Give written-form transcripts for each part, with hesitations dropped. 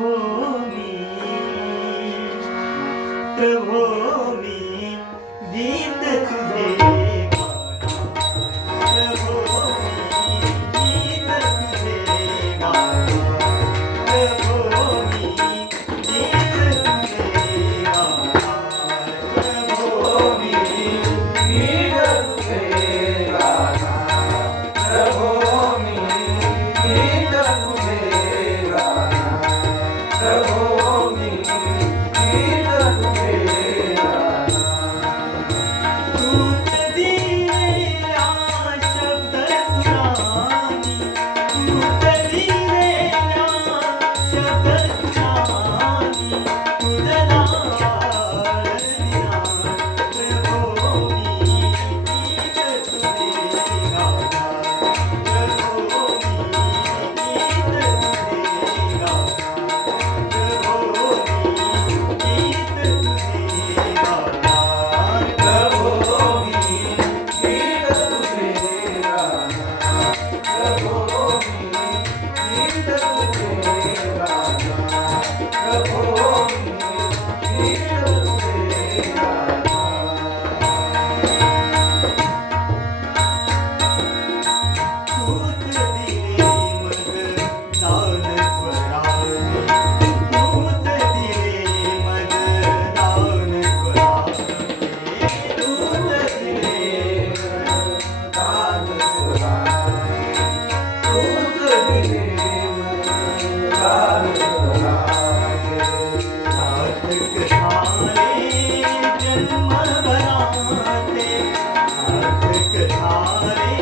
प्रभो मी गीत तुझे प्रभो मी गीत तुझे प्रभो मी गीत तुझे प्रभो मी गीत तुझे प्रभो मी गीत तुझे प्रभो मी गीत तुझे तूच दिलेला शब्द सुनामी तूच दिलेला शब्द सुनामी तुझं लाडणा प्रभो मी गीत तुझे गाता प्रभो मी गीत तुझे गाता प्रभो मी गीत तुझे गाता प्रभो मी गीत तुझे गाता प्रभो मी गीत तुझे गाता प्रभो मी गीत तुझे गाता तूच दिले मग दान स्वराचे तूच दिले मग दान स्वराचे तूच दिले मग दान स्वराचे तूच दिले मग दान स्वराचे सार्थक झाले जन्मभराचे सार्थक झाले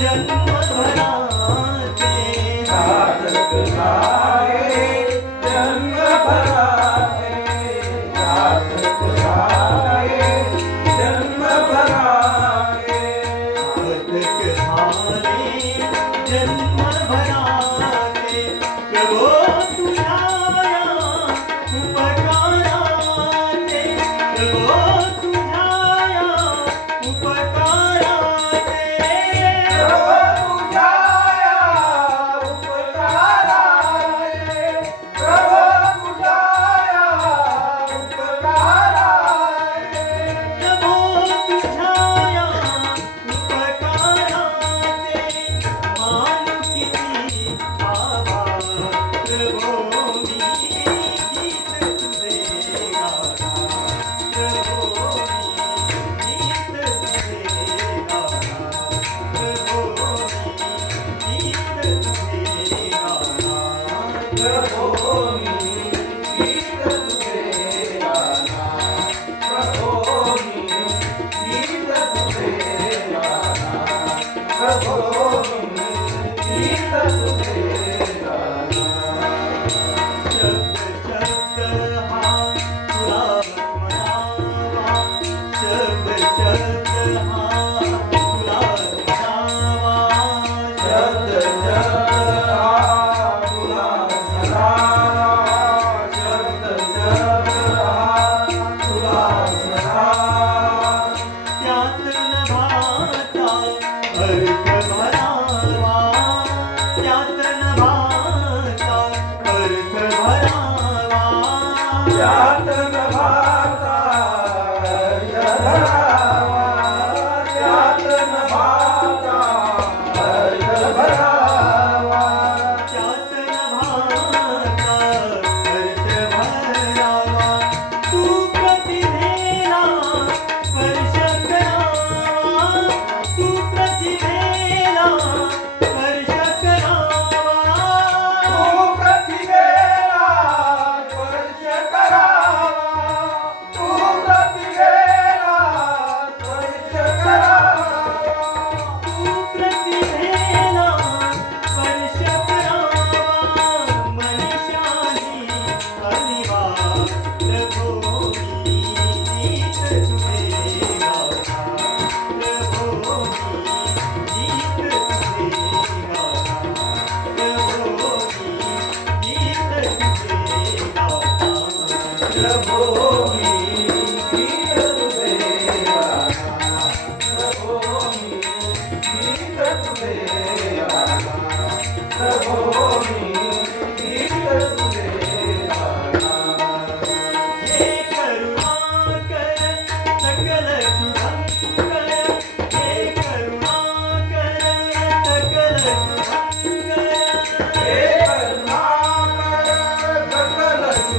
जन्मभराचे सार्थक झाले जन्मभराचे सार्थक झाले जन्मभराचे सार्थक झाले जन्मभराचे प्रभो तुझ्या या उपकाराचे प्रभो तुझ्या या उपकाराचे प्रभो तुझ्या या उपकाराचे प्रभो तुझ्या या उपकाराचे प्रभो तुझ्या या उपकाराचे मानू किती आभार प्रभो मी गीत तुझे गाता प्रभो मी गीत तुझे गाता प्रभो मी गीत तुझे गाता प्रभो मी गीत तुझे गाता प्रभो मी गीत तुझे गाता प्रभो मी गीत तुझे गाता शब्द शब्द हा तुला म्हणावा शब्द शब्द हा तुला म्हणावा शब्द शब्द हा तुला म्हणावा शब्द शब्द हा तुला म्हणावा त्यात नभाचा अर्थ भरावा त्यात नभाचा अर्थ भरावा त्यात नभाचा अर्थ भरावा त्यात नभाचा अर्थ भरावा त्यात नभाचा अर्थ भरावा तू प्रतिभेला स्पर्श करावा तू प्रतिभेला स्पर्श करावा तू प्रतिभेला स्पर्श करावा तू प्रतिभेला स्पर्श करावा तू प्रतिभेला स्पर्श करावा मनीषाही अलिवा प्रभो मी गीत तुझे गाता प्रभो मी गीत तुझे गाता प्रभो मी गीत तुझे गाता प्रभो मी गीत तुझे गाता प्रभो मी गीत तुझे गाता प्रभो मी गीत तुझे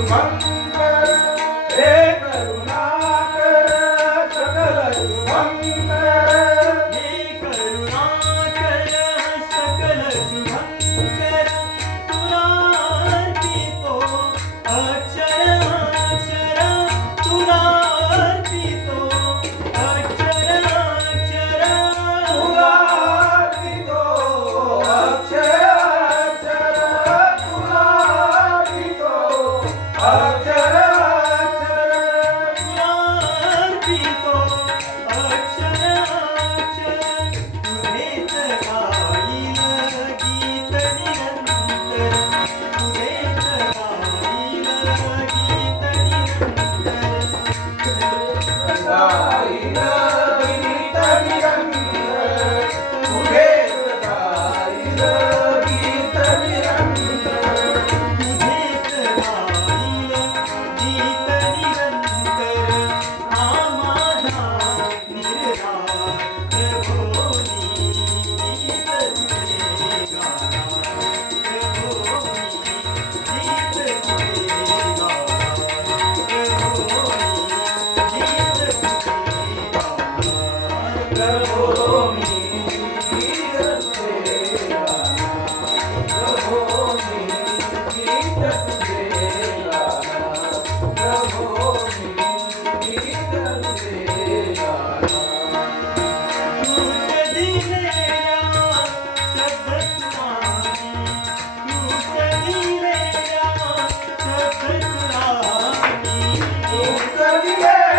शुभंकर हे करुणाकर सकल शुभंकर हे करुणाकर सकल शुभंकर तुला अर्पितो अक्षर अक्षर तुला अर्पितो अक्षर अक्षर तुला अर्पितो अक्षर अक्षर तुला अर्पितो अक्षर अक्षर तुला अर्पितो अक्षर अक्षर तुझेच गाईल गीत निरंतर तुझेच गाईल गीत निरंतर गाईल गीत निरंतर तुझेच गाईल गीत निरंतर तुझेच गाईल गीत निरंतर हा माझा निर्धार प्रभोनी गीत तुझे गाणार प्रभोनी गीत तुझे गाणार प्रभोनी गीत तुझे गाणार प्रभो मी गीत तुझे गाणार प्रभो मी गीत तुझे गाणार प्रभो मी गीत तुझे गाणार तूच दिलेल्या शब्दसुरानी तूच दिलेल्या शब्दसुरानी तूच दिलेला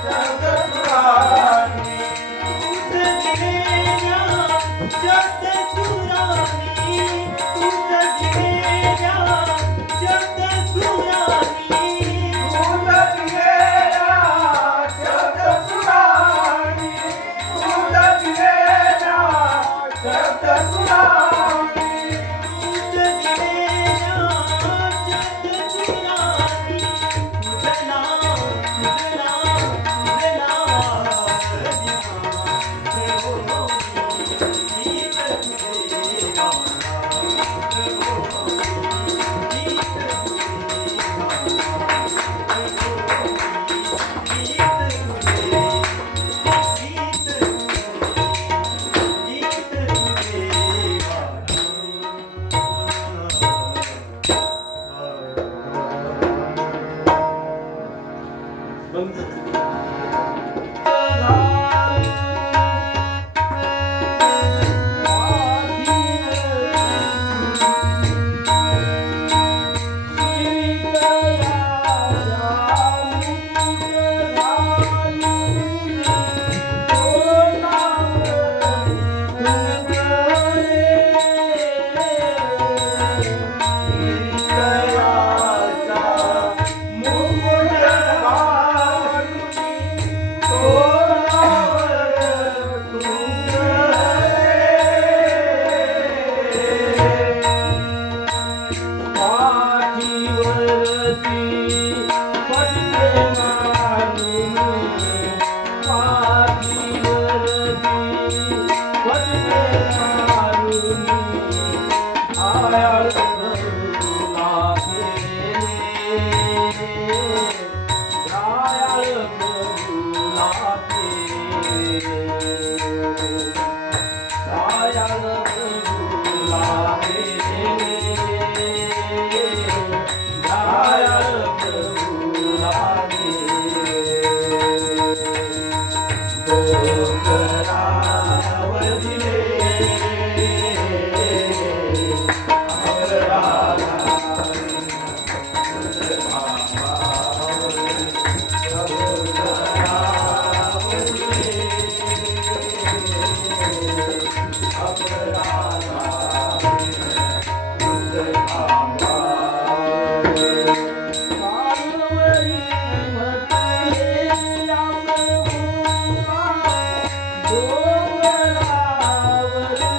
शब्द सुरानी तूच दिलेला शब्द सुरानी तूच दिलेल्या शब्दसुरानी तूच दिलेल्या शब्दसुरानी तूच दिलेला शब्द सुरानी तूच दिलेला शब्द सुरानी तूच दिलेल्या शब्दसुरानी तुझला तुझला तुझला प्रभोनी गीत तुझे गाणार प्रभोनी गीत तुझे गाणार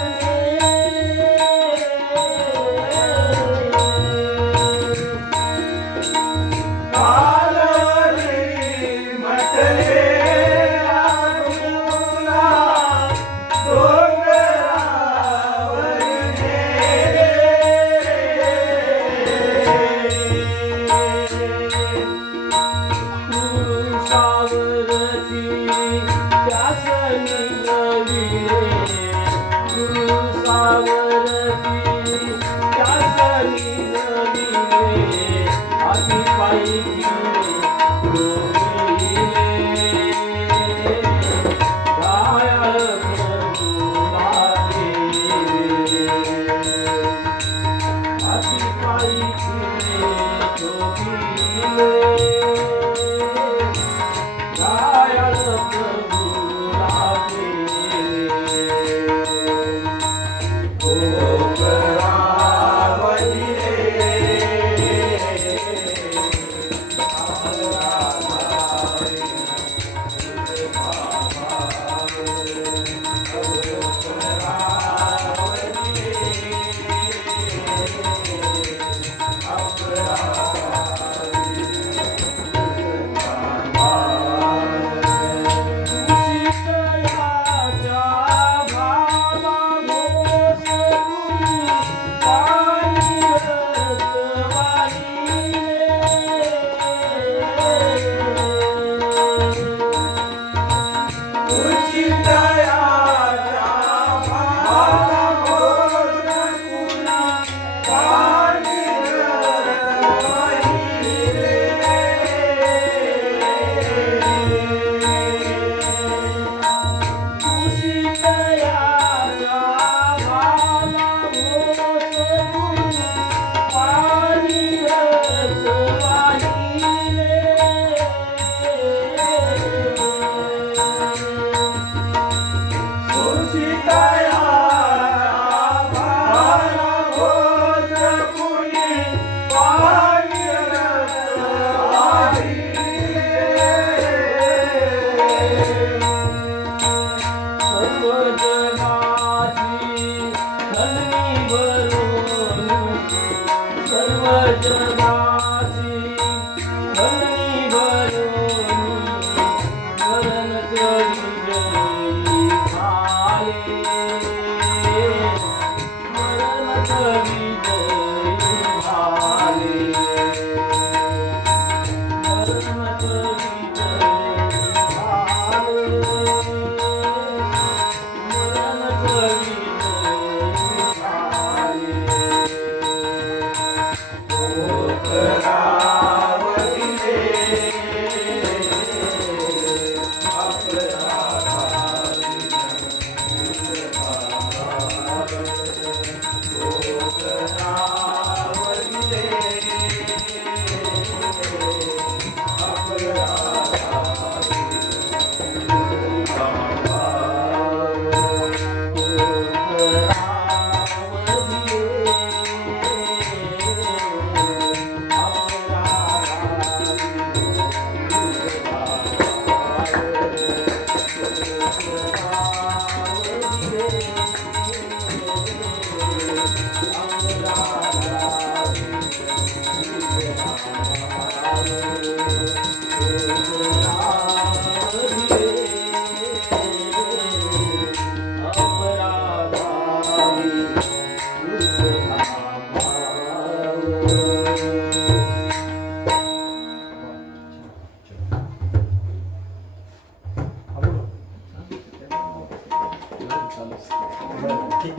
गीत करावती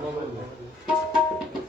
मोबाईल